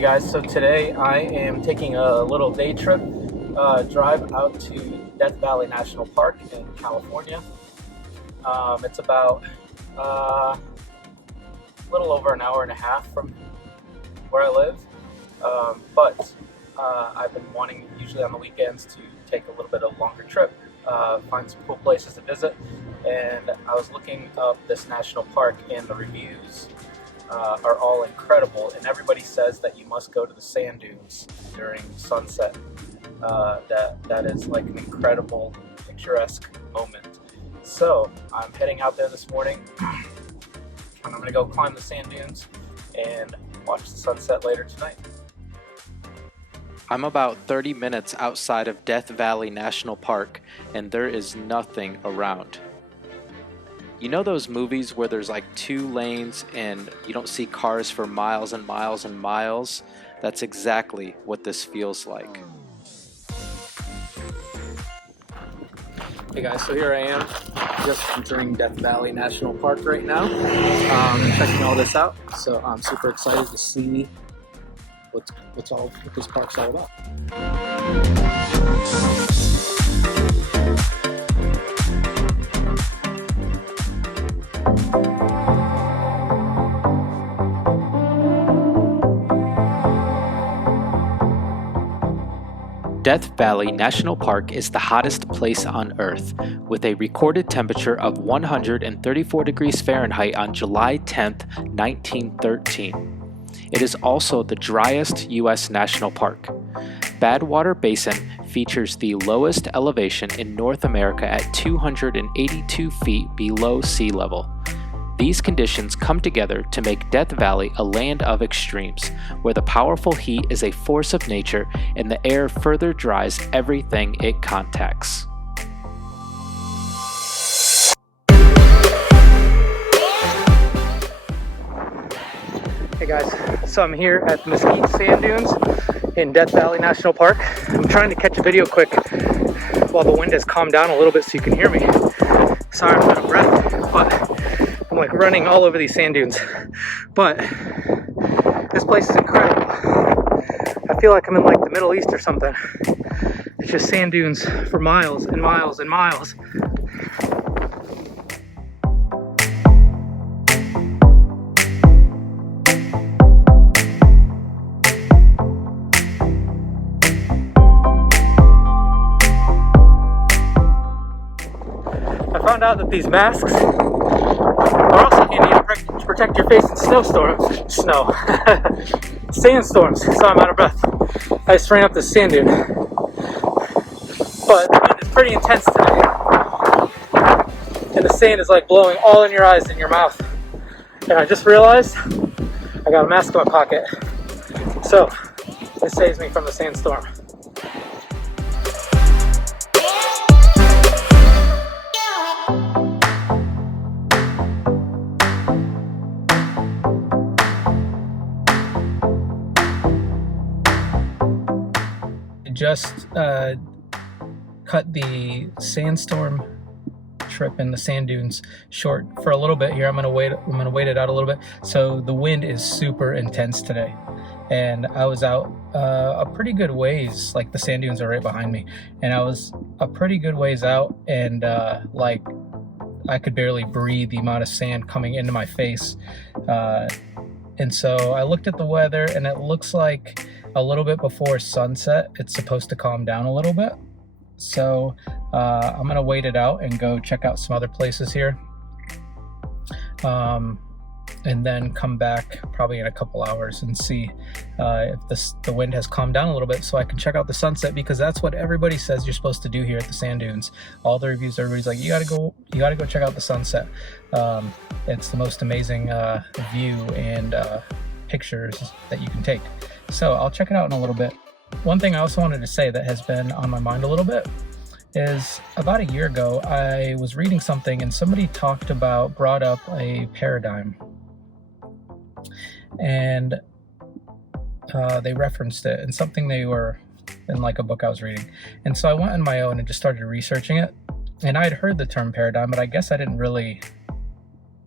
Hey guys, so today I am taking a little day trip, drive out to Death Valley National Park in California. It's about a little over an hour and a half from where I live, but I've been wanting, usually on the weekends, to take a little bit of a longer trip, find some cool places to visit, and I was looking up this national park, and the reviews are all incredible, and everybody says that you must go to the sand dunes during sunset. That is like an incredible, picturesque moment. So I'm heading out there this morning, and I'm going to go climb the sand dunes and watch the sunset later tonight. I'm about 30 minutes outside of Death Valley National Park, and there is nothing around. You know those movies where there's like 2 lanes and you don't see cars for miles and miles and miles? That's exactly what this feels like. Hey guys, so here I am, just entering Death Valley National Park right now, checking all this out. So I'm super excited to see what this park's all about. Death Valley National Park is the hottest place on Earth, with a recorded temperature of 134 degrees Fahrenheit on July 10, 1913. It is also the driest U.S. national park. Badwater Basin features the lowest elevation in North America at 282 feet below sea level. These conditions come together to make Death Valley a land of extremes, where the powerful heat is a force of nature and the air further dries everything it contacts. Hey guys, so I'm here at the Mesquite Sand Dunes in Death Valley National Park. I'm trying to catch a video quick while the wind has calmed down a little bit so you can hear me. Sorry, I'm out of breath, but I'm like running all over these sand dunes. But this place is incredible. I feel like I'm in like the Middle East or something. It's just sand dunes for miles and miles and miles. I found out that these masks are also handy to protect your face in sandstorms. So I'm out of breath. I just ran up this sand dune. But the wind is pretty intense today. And the sand is like blowing all in your eyes and your mouth. And I just realized I got a mask in my pocket. So this saves me from the sandstorm. Just cut the sandstorm trip in the sand dunes short for a little bit here. I'm gonna wait it out a little bit. So the wind is super intense today, and I was out a pretty good ways. Like the sand dunes are right behind me, and I was a pretty good ways out, and like I could barely breathe the amount of sand coming into my face. And so I looked at the weather, and it looks like a little bit before sunset it's supposed to calm down a little bit. So I'm gonna wait it out and go check out some other places here, and then come back probably in a couple hours and see if the wind has calmed down a little bit, so I can check out the sunset, because that's what everybody says you're supposed to do here at the sand dunes. All the reviews, everybody's like, you gotta go check out the sunset. It's the most amazing view and pictures that you can take. So I'll check it out in a little bit. One thing I also wanted to say that has been on my mind a little bit is, about a year ago, I was reading something and somebody brought up a paradigm. And they referenced it in something they were in, like a book I was reading. And so I went on my own and just started researching it. And I had heard the term paradigm, but I guess I didn't really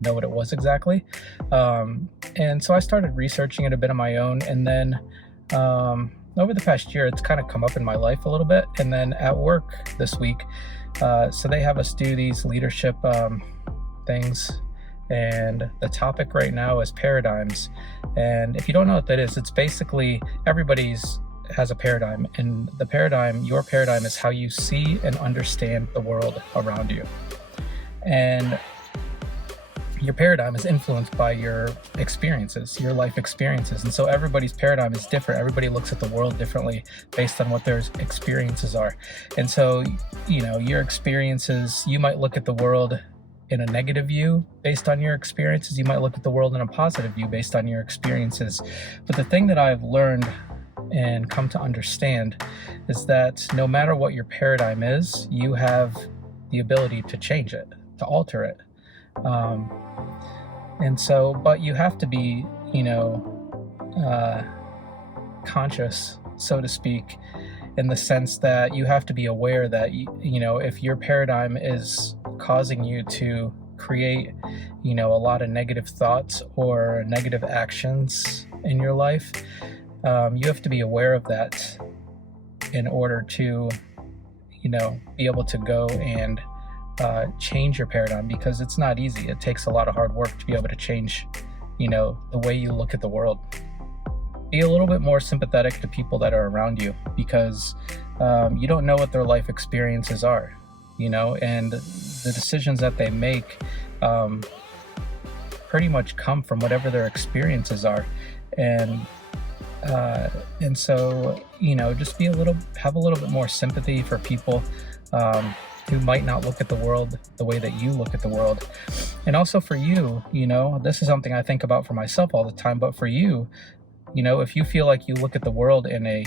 know what it was exactly. And so I started researching it a bit on my own, and then Over the past year, it's kind of come up in my life a little bit. And then at work this week, so they have us do these leadership things. And the topic right now is paradigms. And if you don't know what that is, it's basically everybody's has a paradigm. And the paradigm, your paradigm, is how you see and understand the world around you. And your paradigm is influenced by your experiences, your life experiences. And so everybody's paradigm is different. Everybody looks at the world differently based on what their experiences are. And so, your experiences, you might look at the world in a negative view based on your experiences. You might look at the world in a positive view based on your experiences. But the thing that I've learned and come to understand is that no matter what your paradigm is, you have the ability to change it, to alter it. And so, but you have to be, conscious, so to speak, in the sense that you have to be aware that, if your paradigm is causing you to create, a lot of negative thoughts or negative actions in your life, you have to be aware of that in order to, be able to go and change your paradigm, because it's not easy. It takes a lot of hard work to be able to change, the way you look at the world. Be a little bit more sympathetic to people that are around you, because you don't know what their life experiences are, and the decisions that they make pretty much come from whatever their experiences are. And so, just have a little bit more sympathy for people who might not look at the world the way that you look at the world. And also for you, this is something I think about for myself all the time, but for you, if you feel like you look at the world in a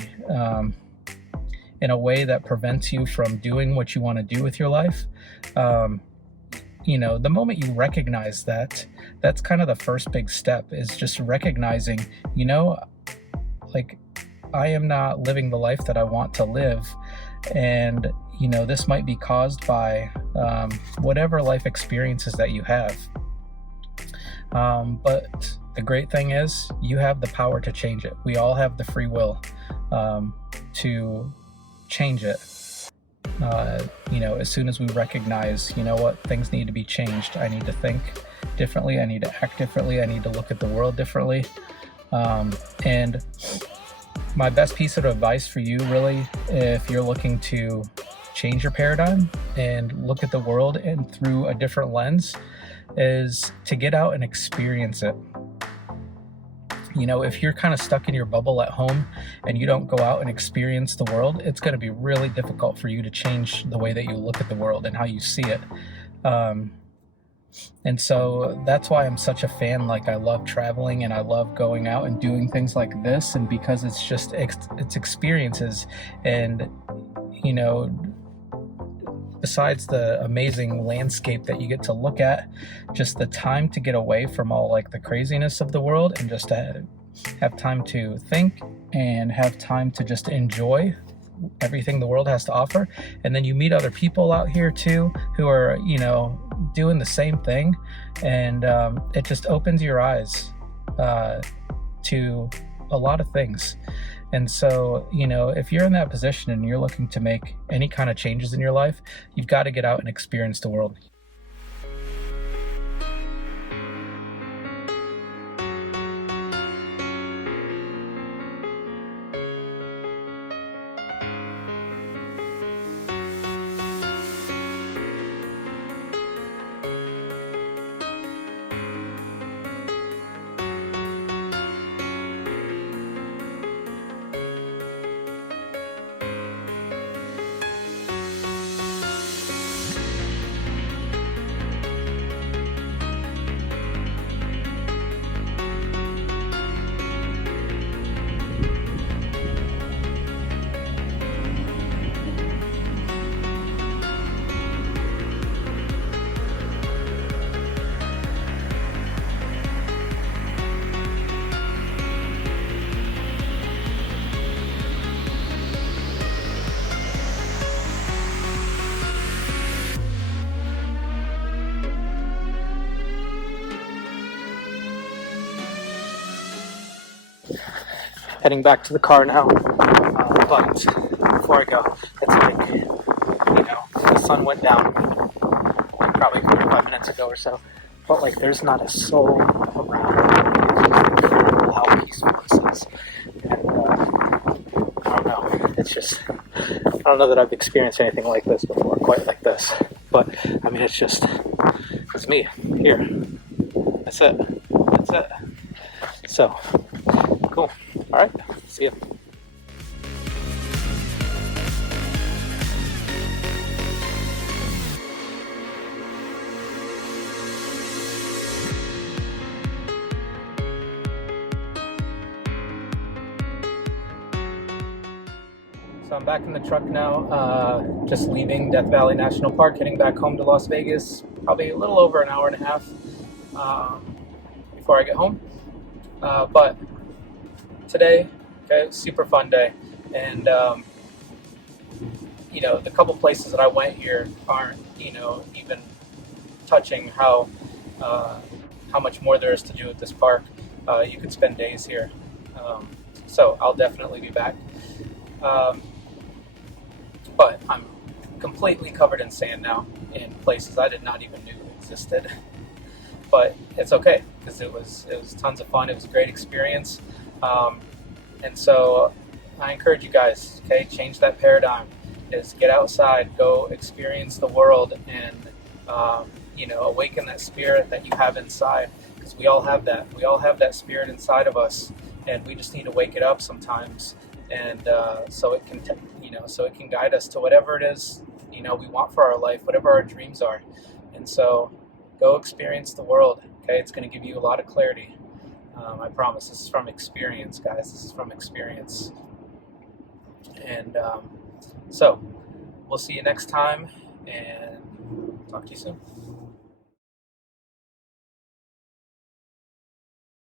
way that prevents you from doing what you want to do with your life, the moment you recognize that, that's kind of the first big step, is just recognizing, like, I am not living the life that I want to live. And, this might be caused by whatever life experiences that you have. But the great thing is you have the power to change it. We all have the free will to change it. As soon as we recognize, what, things need to be changed. I need to think differently. I need to act differently. I need to look at the world differently. And my best piece of advice for you, really, if you're looking to change your paradigm and look at the world and through a different lens, is to get out and experience it. If you're kind of stuck in your bubble at home and you don't go out and experience the world, it's going to be really difficult for you to change the way that you look at the world and how you see it. And so that's why I'm such a fan. Like, I love traveling and I love going out and doing things like this. And because it's just, it's experiences. And, besides the amazing landscape that you get to look at, just the time to get away from all like the craziness of the world and just to have time to think and have time to just enjoy everything the world has to offer. And then you meet other people out here too who are, doing the same thing. And it just opens your eyes to a lot of things. And so, if you're in that position and you're looking to make any kind of changes in your life, you've got to get out and experience the world. heading back to the car now. But before I go, it's like, the sun went down like probably 45 minutes ago or so. But like, there's not a soul around. It's incredible how peaceful this is. And I don't know. It's just, I don't know that I've experienced anything like this before, quite like this. But I mean, it's me here. That's it. So, cool. All right. See ya. So I'm back in the truck now, just leaving Death Valley National Park, heading back home to Las Vegas, probably a little over an hour and a half before I get home. But today, okay, super fun day. And, the couple places that I went here aren't, even touching how much more there is to do at this park. You could spend days here. So I'll definitely be back. But I'm completely covered in sand now in places I did not even know existed. But it's okay because it was tons of fun. It was a great experience, and so I encourage you guys. Okay, change that paradigm. Is get outside, go experience the world, and awaken that spirit that you have inside. Because we all have that. We all have that spirit inside of us, and we just need to wake it up sometimes. And so it can guide us to whatever it is we want for our life, whatever our dreams are. And so go experience the world. Okay, it's going to give you a lot of clarity. I promise. This is from experience, guys. This is from experience. And so we'll see you next time, and talk to you soon.